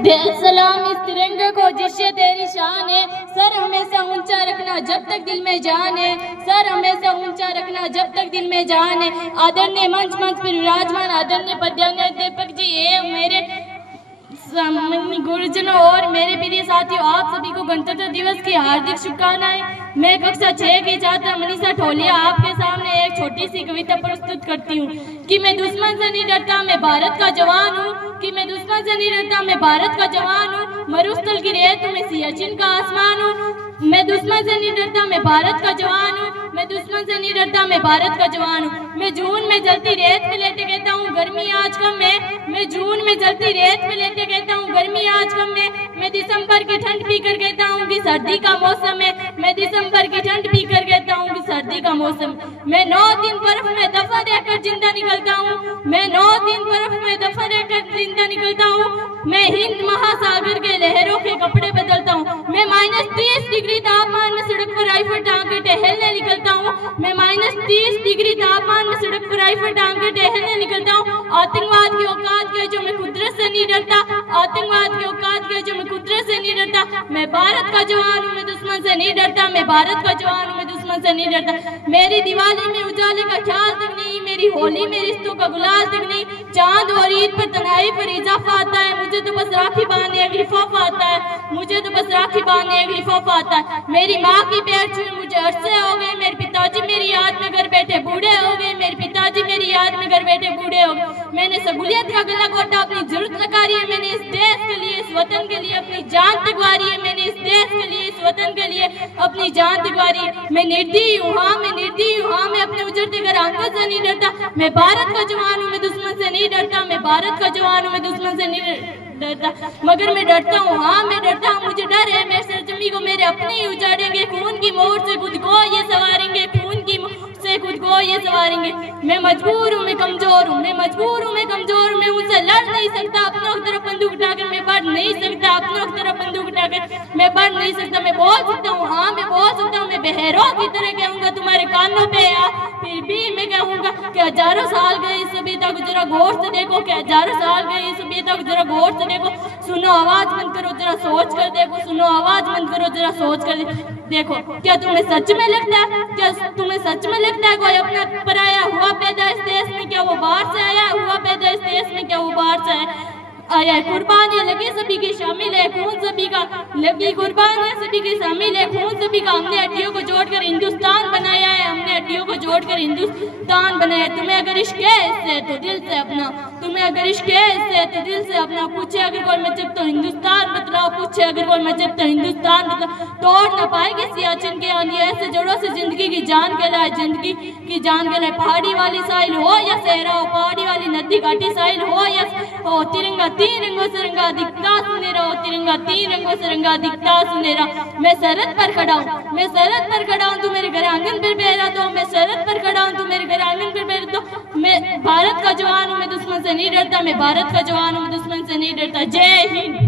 दे सलाम इस तिरंगे को जिससे तेरी शान है। सर हमेशा ऊंचा रखना जब तक दिल में जान है। सर हमेशा ऊंचा रखना जब तक दिल में जान है। आदरणीय मंच पर विराजमान आदरणीय प्राध्यापक जी, ये मेरे गुरुजनों और मेरे प्रिय साथियों, आप सभी को गणतंत्र दिवस की हार्दिक शुभकामनाएं। मैं कक्षा 6 की छात्रा मनीषा ठोलिया आपके सामने एक छोटी सी कविता प्रस्तुत करती हूँ कि मैं दुश्मन से नहीं डरता, मैं भारत का जवान हूँ। कि मैं दुश्मन से नहीं डरता, मैं भारत का जवान हूँ। मरुस्थल की रेत में सियाचिन का आसमान हूँ। मैं दुश्मन से नहीं डरता, मैं भारत का जवान हूँ। मैं दुश्मन से नहीं डरता, मैं भारत का जवान हूँ। मैं जून में जलती रेत पे लेटे कहता हूँ गर्मी आज कम है। मैं जून में जलती रेत पे लेटे कहता हूँ गर्मी आज कम है। मैं दिसंबर की ठंड पीकर कहता हूँ कि सर्दी का मौसम है। मैं दिसंबर की ठंड पीकर कहता हूँ कि सर्दी का मौसम। मैं 9 दिन बर्फ में दफा रहकर जिंदा निकलता हूँ। मैं 9 दिन बर्फ में दफा रहकर जिंदा निकलता हूँ। मैं हिंद महासागर के लहरों के कपड़े बदलता हूँ। मैं -30 डिग्री तापमान में सड़क पर राइफल टांग के टहलने निकलता हूँ। मैं -30 डिग्री तापमान में सड़क पर राइफल टांग के टहलने निकलता हूँ। आतंकवाद की औकात के जो मैं कुदरत से नहीं डरता। आतंकवाद की औकात के जो मैं कुदरत से नहीं डरता। मैं भारत का जवान हूँ, मैं दुश्मन से नहीं डरता। मैं भारत का जवान हूँ, मैं दुश्मन से नहीं डरता। मेरी दिवाली में उजाले का ख्याल तक नहीं, मेरी होली में रिश्तों का गुलाल तक नहीं। चांद और ईद पर तन्हाई पर इजाफा आता है। मुझे तो बस राखी बांधने एक लिफाफा आता है। मुझे तो बस राखी बांधने एक लिफाफा आता है। मेरी माँ की पैर छुए मुझे अरसे हो गए। मेरे पिताजी मेरी याद में घर बैठे बूढ़े हो गए। मेरे पिताजी मेरी याद में घर बैठे बूढ़े हो गए। मैंने सहूलियत का गला घोटा, अपनी जरूरत लगाई है। मैंने इस देश के लिए, इस वतन के लिए अपनी जान तकवारी है। मैंने इस देश के लिए, इस वतन के लिए अपनी जान तकवारी है। मैं निर्दयी हूँ, हाँ मैं निर्दयी हूँ, हाँ मैं अपने उजड़ते घर आंगन से नहीं डरता। मैं भारत का जवान हूँ, मैं दुश्मन से नहीं डरता। मैं भारत का जवान हूँ, मैं दुश्मन से नहीं डरता। मगर मैं डरता हूँ, हाँ मैं डरता हूँ। मुझे डर है मेरे सरजमी को मेरे अपने ही उजाड़ेंगे। खून की मोहर से खुद को ये सवारेंगे। खून की से खुद को ये सवारेंगे। मैं मजबूर हूँ, मैं कमजोर हूँ। मैं मजबूर हूँ, मैं कमजोर हूँ। मैं उनसे लड़ नहीं सकता। अपनों की तरफ बंदूक उठाकर मैं बढ़ नहीं सकता। अपनों की तरफ बंदूक उठाकर मैं बढ़ नहीं सकता। मैं बोल सकता हूँ, हाँ मैं बोल सकता हूँ। मैं बहरों की तरह कहूँगा तुम्हारे कानों पे आ। फिर भी मैं कहूँगा कि हजारों साल गए इस सभ्यता को जरा गौर से देखो। कि हजारों साल गए इस सभ्यता को जरा गौर से देखो। सुनो आवाज बंद करो, जरा सोच कर देखो। सुनो आवाज बंद करो, जरा सोच कर देखो। क्या तुम्हें सच में लगता है, क्या तुम्हें सच में लगता है कोई अपना पराया हुआ पैदा इस देश में? क्या वो बाहर से आया हुआ पैदा इस देश में? क्या वो बाहर से आया? कुर्बानियां लगी सभी की शामिल है। खून सभी का लगी, कुर्बानियां सभी की शामिल है। खून सभी का। हमने हड्डियों को जोड़कर हिंदुस्तान बनाया है। हमने हड्डियों को जोड़कर हिंदुस्तान बनाया है। तुम्हें अगर इश्क है इससे तो दिल से अपना। तुम्हें अगर इश्क है इससे तो दिल से अपना। पूछे अगर कोई मजहब तो हिंदुस्तान बतलाओ। पूछे अगर कोई मजहब तो हिंदुस्तान बतलाओ। तोड़ ना पाएंगे सियाचिन के आंधी ऐसे जड़ों से जिंदगी की जान कहलाए। जिंदगी की जान कहलाए। पहाड़ी वाली साहिल हो या सहरा हो, पहाड़ी वाली नदी घाटी साहिल हो या हो, तिरंगा 3 रंगों से रंगा दिखता सुनेरा हो। तिरंगा 3 रंगों से रंगा दिखता सुनेरा। मैं सरहद पर खड़ा हूँ, मैं सरहद पर खड़ा हूँ, तू मेरे घर आंगन पर बेरा दो। मैं सरहद पर खड़ा हूँ, तू मेरे घर आंगन पर बेरा दो। मैं भारत का जवान हूँ, मैं दुश्मन से नहीं डरता। मैं भारत का जवान हूँ, मैं दुश्मन से नहीं डरता। जय हिंद।